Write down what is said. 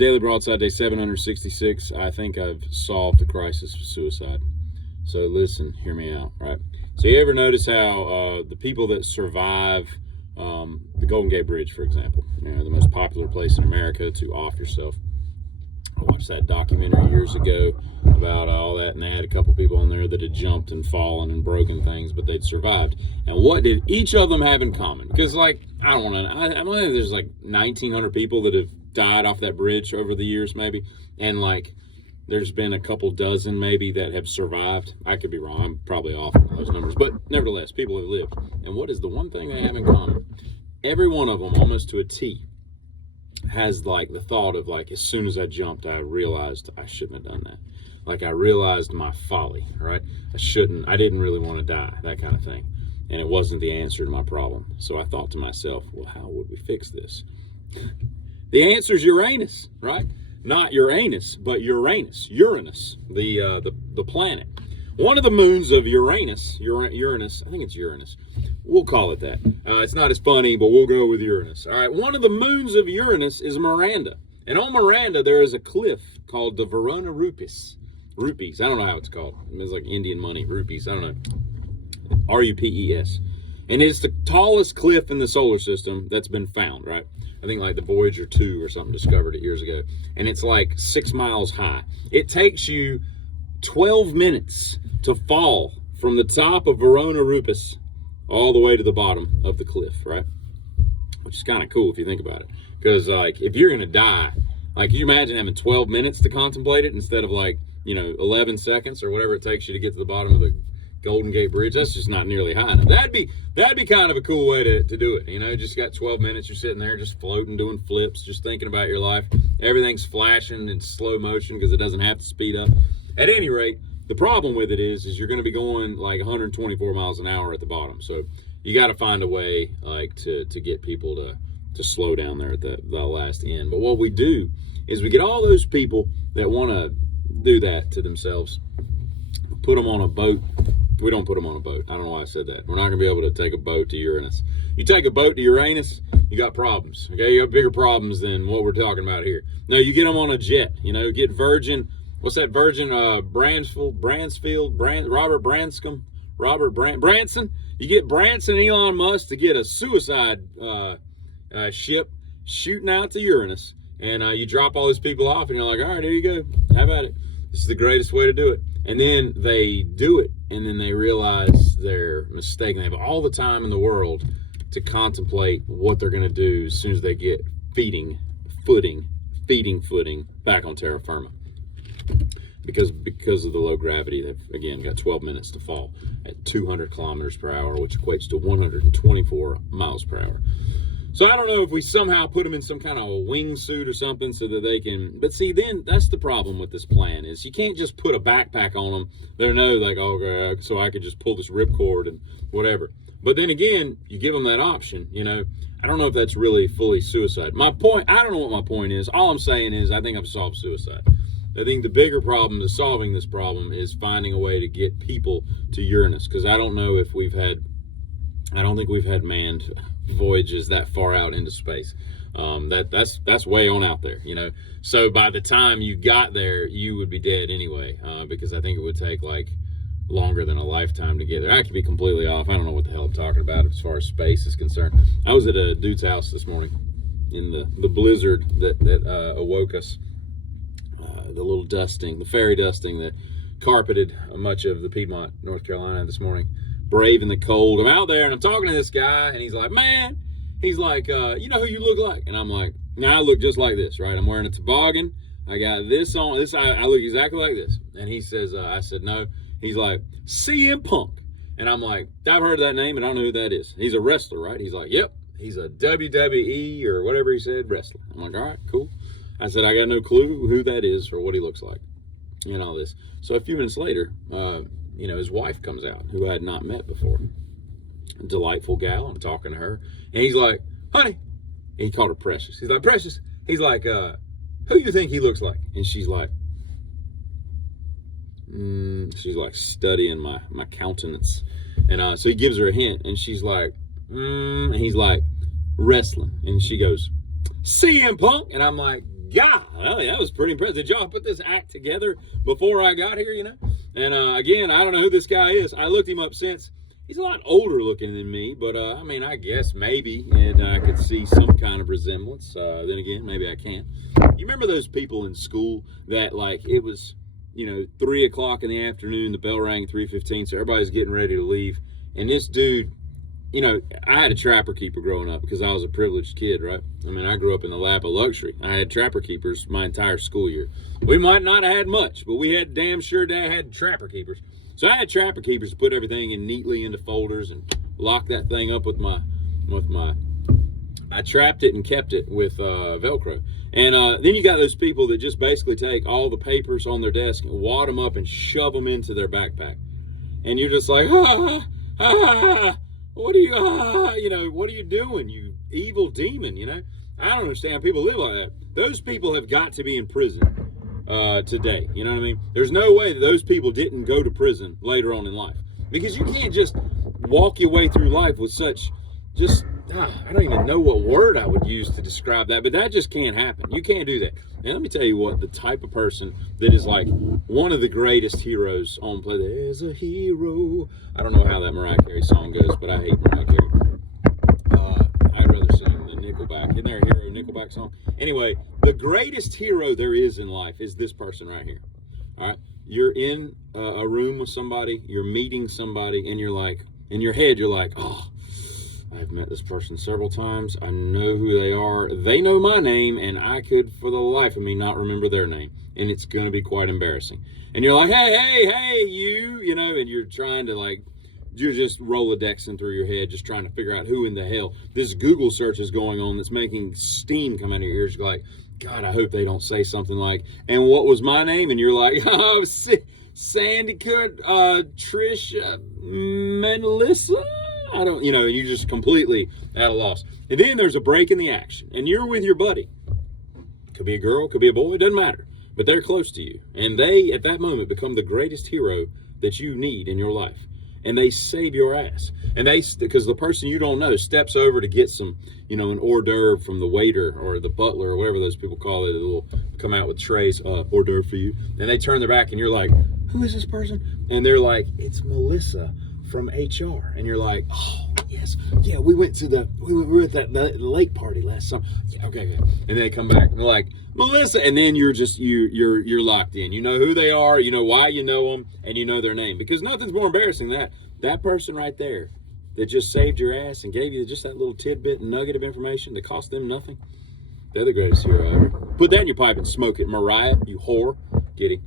Daily Broadside, day 766. I think I've solved the crisis of suicide. So listen, hear me out, right? So you ever notice how the people that survive the Golden Gate Bridge, for example, the most popular place in America to off yourself. I watched that documentary years ago about all that, and they had a couple people on there that had jumped and fallen and broken things, but they'd survived. And what did each of them have in common? Because, like, I don't want to, I believe there's like 1,900 people that have died off that bridge over the years, maybe. And, like, there's been a couple dozen, maybe, that have survived. I could be wrong. I'm probably off on those numbers. But nevertheless, people have lived. And what is the one thing they have in common? Every one of them, almost to a T, has like the thought of, like, as soon as I jumped, I realized I shouldn't have done that. Like, I realized my folly, right? I didn't really want to die, that kind of thing. And it wasn't the answer to my problem. So I thought to myself, well, how would we fix this? The answer is Uranus, right? Not Uranus, but Uranus, the planet. One of the moons of Uranus, I think it's Uranus. We'll call it that. It's not as funny, but we'll go with Uranus. All right, one of the moons of Uranus is Miranda. And on Miranda, there is a cliff called the Verona Rupees. I don't know how it's called. It's like Indian money, rupees. I don't know. Rupes. And it's the tallest cliff in the solar system that's been found, right? I think like the Voyager 2 or something discovered it years ago. And it's like 6 miles high. It takes you 12 minutes to fall from the top of Verona Rupees all the way to the bottom of the cliff, right? Which is kind of cool if you think about it. Because, like, if you're going to die, like, can you imagine having 12 minutes to contemplate it instead of, like, 11 seconds or whatever it takes you to get to the bottom of the Golden Gate Bridge? That's just not nearly high enough. That'd be kind of a cool way to do it. Just got 12 minutes. You're sitting there just floating, doing flips, just thinking about your life. Everything's flashing in slow motion because it doesn't have to speed up. At any rate, the problem with it is you're going to be going like 124 miles an hour at the bottom. So you got to find a way, like, to get people to slow down there at the last end. But what we do is we get all those people that want to do that to themselves, put them on a boat. We don't put them on a boat. I don't know why I said that. We're not going to be able to take a boat to Uranus. You take a boat to Uranus, you got problems. Okay, you got bigger problems than what we're talking about here. No, you get them on a jet. Get Virgin. What's that Virgin? Branson. You get Branson and Elon Musk to get a suicide ship shooting out to Uranus, and you drop all these people off, and you're like, all right, here you go. How about it? This is the greatest way to do it. And then they do it, and then they realize their mistake. And they have all the time in the world to contemplate what they're going to do as soon as they get feeding footing back on terra firma. Because of the low gravity, they've, again, got 12 minutes to fall at 200 kilometers per hour, which equates to 124 miles per hour. So I don't know if we somehow put them in some kind of a wingsuit or something so that they can, but see, then that's the problem with this plan is you can't just put a backpack on them. They're like, okay, so I could just pull this ripcord and whatever. But then again, you give them that option, I don't know if that's really fully suicide. My point, I don't know what my point is. All I'm saying is I think I've solved suicide. I think the bigger problem to solving this problem is finding a way to get people to Uranus, because I don't think we've had manned voyages that far out into space. That's way on out there, So by the time you got there, you would be dead anyway, because I think it would take like longer than a lifetime to get there. I could be completely off. I don't know what the hell I'm talking about as far as space is concerned. I was at a dude's house this morning in the blizzard that awoke us. The little dusting, the fairy dusting that carpeted much of the Piedmont, North Carolina this morning. Brave in the cold. I'm out there and I'm talking to this guy, and he's like, man, you know who you look like? And I'm like, now I look just like this, right? I'm wearing a toboggan. I got this on. I look exactly like this. And he says, I said, no. He's like, CM Punk. And I'm like, I've heard that name, and I don't know who that is. He's a wrestler, right? He's like, yep. He's a WWE or whatever he said wrestler. I'm like, all right, cool. I said, I got no clue who that is or what he looks like and all this. So a few minutes later, his wife comes out, who I had not met before. A delightful gal. I'm talking to her. And he's like, honey. And he called her Precious. He's like, Precious. He's like, who do you think he looks like? And she's like studying my countenance. And so he gives her a hint. And she's like, and he's like, wrestling. And she goes, CM Punk. And I'm like, God, that was pretty impressive. Did y'all put this act together before I got here, And again, I don't know who this guy is. I looked him up since. He's a lot older looking than me, but I mean, I guess maybe, and I could see some kind of resemblance. Then again, maybe I can't. You remember those people in school that, like, it was, 3 o'clock in the afternoon, the bell rang 3:15, so everybody's getting ready to leave. And this dude, I had a trapper keeper growing up because I was a privileged kid, right? I mean, I grew up in the lap of luxury. I had trapper keepers my entire school year. We might not have had much, but we had damn sure Dad had trapper keepers. So I had trapper keepers to put everything in neatly into folders and lock that thing up with my I trapped it and kept it with Velcro. And then you got those people that just basically take all the papers on their desk and wad them up and shove them into their backpack. And you're just like, what are you, what are you doing, you evil demon, I don't understand people live like that. Those people have got to be in prison today, you know what I mean? There's no way that those people didn't go to prison later on in life, because you can't just walk your way through life with such I don't even know what word I would use to describe that, but that just can't happen. You can't do that. And let me tell you what, the type of person that is like one of the greatest heroes on play. There's a hero. I don't know how that Mariah Carey song goes, but I hate Mariah Carey. I'd rather sing the Nickelback. Isn't there a hero Nickelback song? Anyway, the greatest hero there is in life is this person right here. All right. You're in a room with somebody, you're meeting somebody, and you're like, in your head, you're like, oh, I've met this person several times. I know who they are. They know my name, and I could, for the life of me, not remember their name. And it's going to be quite embarrassing. And you're like, hey, you, and you're trying to, you're just Rolodexing through your head, just trying to figure out who in the hell. This Google search is going on that's making steam come out of your ears. You're like, God, I hope they don't say something like, and what was my name? And you're like, oh, Sandy Trish, Melissa? I don't, and you're just completely at a loss. And then there's a break in the action, and you're with your buddy. Could be a girl, could be a boy, it doesn't matter. But they're close to you, and they, at that moment, become the greatest hero that you need in your life. And they save your ass. And because the person you don't know steps over to get some, an hors d'oeuvre from the waiter or the butler or whatever those people call it. They'll come out with trays, hors d'oeuvre for you. And they turn their back, and you're like, who is this person? And they're like, it's Melissa from HR. And you're like, oh yes, yeah, we were at that lake party last summer. Yeah, okay. And they come back and they're like, Melissa, and then you're locked in. You know who they are, you know why you know them, and you know their name. Because nothing's more embarrassing than that person right there that just saved your ass and gave you just that little tidbit nugget of information that cost them nothing. They're the greatest hero ever. Put that in your pipe and smoke it, Mariah, you whore. Giddy.